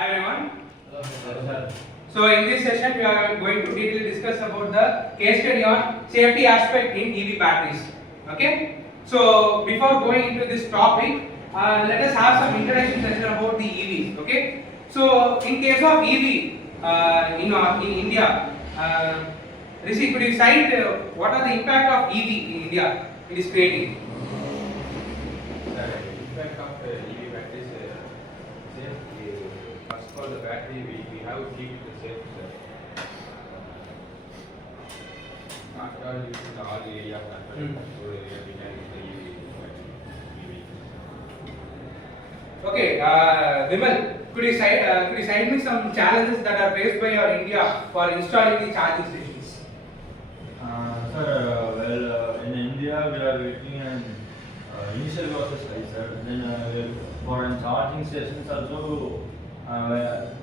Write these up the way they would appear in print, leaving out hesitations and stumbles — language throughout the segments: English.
Hi everyone. Hello, sir. So in this session we are going to detail discuss about the case study on safety aspect in EV batteries. Okay. So before going into this topic, let us have some introduction session about the EVs. Okay. So in case of EV in India, Rishi, could you cite what are the impact of EV in India it is creating? The impact of EV batteries, safe. First of all, the battery we have to keep it safe. Not all using all area of the area we can use the EV. Okay, Vimal, could you cite me some challenges that are faced by your India for installing the charging stations? Sir, in India we are waiting an initial process, right, sir. Then for charging stations also,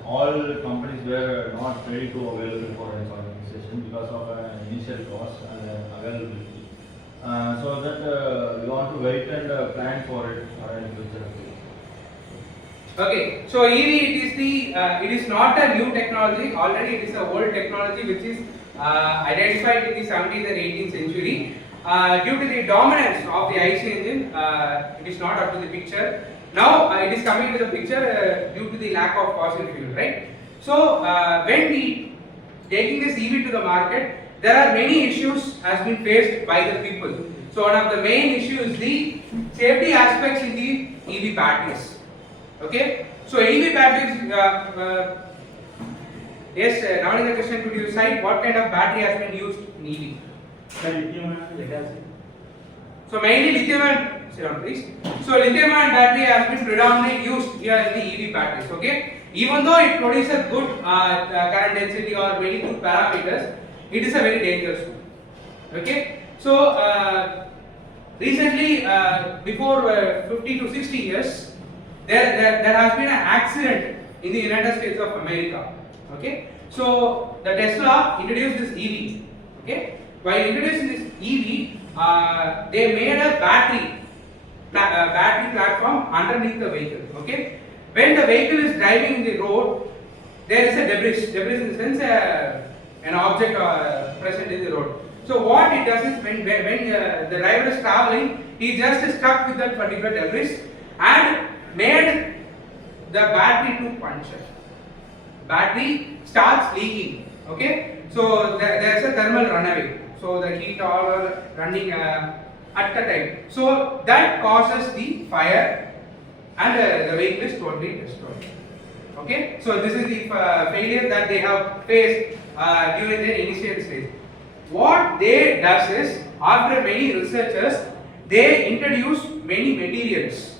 all companies were not ready to available for a charging station because of initial cost and availability. So that we want to wait and plan for it in future. Okay, so EV it is not a new technology. Already it is a old technology which is identified in the 17th and 18th century. Due to the dominance of the IC engine, it is not up to the picture. Now it is coming to the picture due to the lack of fossil fuel, right? So when we taking this EV to the market, there are many issues has been faced by the people. So one of the main issues is the safety aspects in the EV batteries. Okay, so EV batteries. Yes, Navani Krishnan, could you cite what kind of battery has been used in EV? So mainly lithium-ion, sit down please. So lithium-ion battery has been predominantly used here in the EV batteries. Okay, even though it produces good current density or very good parameters, it is a very dangerous one. Okay, so recently, before 50 to 60 years, there has been an accident in the United States of America. Okay, so the Tesla introduced this EV. Okay, while introducing this EV, they made a battery platform underneath the vehicle. Okay, when the vehicle is driving in the road, there is a debris in the sense an object present in the road. So what it does is when the driver is traveling, he just stuck with that particular debris and made the battery to puncture. Battery starts leaking. Okay, so there is a thermal runaway. So the heat all are running at the time. So that causes the fire, and the vehicle is totally destroyed. Okay, so this is the failure that they have faced during their initial stage. What they does is, after many researchers, they introduce many materials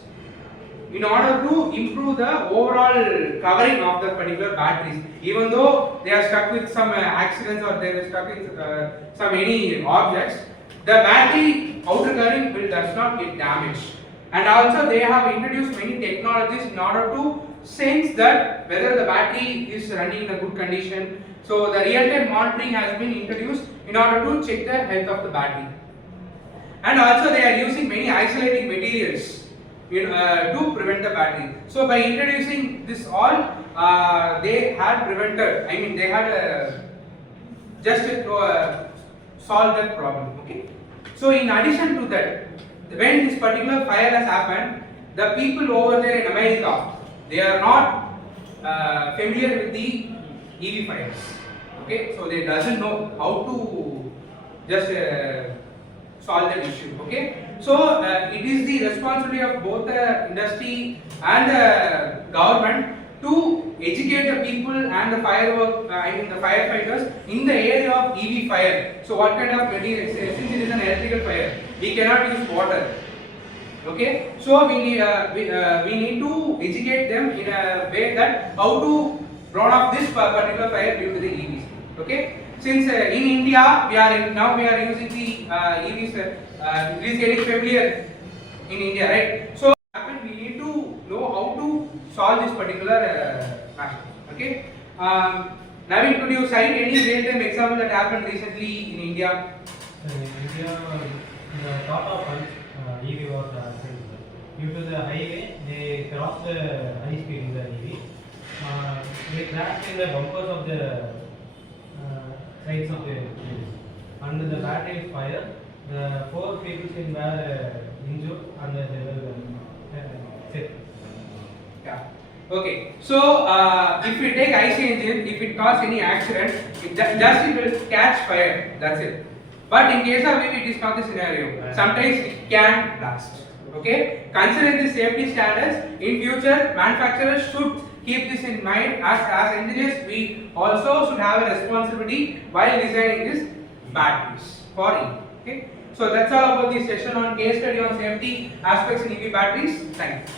in order to improve the overall covering of the particular batteries. Even though they are stuck with some accidents or they are stuck with some any objects, the battery outer covering does not get damaged. And also they have introduced many technologies in order to sense that whether the battery is running in a good condition. So the real-time monitoring has been introduced in order to check the health of the battery. And also they are using many isolating materials to prevent the battery. So by introducing this all, they had prevented. I mean, they had just to solve that problem. Okay. So in addition to that, when this particular fire has happened, the people over there in America, they are not familiar with the EV fires. Okay. So they doesn't know how to just solve that issue. Okay. So it is the responsibility of both the industry and the government to educate the people and the the firefighters in the area of EV fire. So what kind of material? Since it is an electrical fire, we cannot use water. Okay, so we need to educate them in a way that how to run off this particular fire due to the EVs. Okay, since in India we are using the EVs. It is getting familiar in India, right? So we need to know how to solve this particular matter. Okay. Naveen, could you cite any real-time example that happened recently in India? In India, the Tata Punch EV was accident. Due to the highway, they crossed the high speed in the EV. They crashed in the bumpers of the sides of the trees. And the battery is fire. The 4 people were injured and they were safe. Yeah. Okay. So if we take IC engine, if it cause any accident, it will catch fire. That's it. But in case of it is not the scenario. Sometimes it can blast. Okay. Considering the safety standards, in future manufacturers should keep this in mind. As engineers, we also should have a responsibility while designing this batteries for EV. Okay. So that's all about this session on case study on safety aspects in EV batteries. Thank you.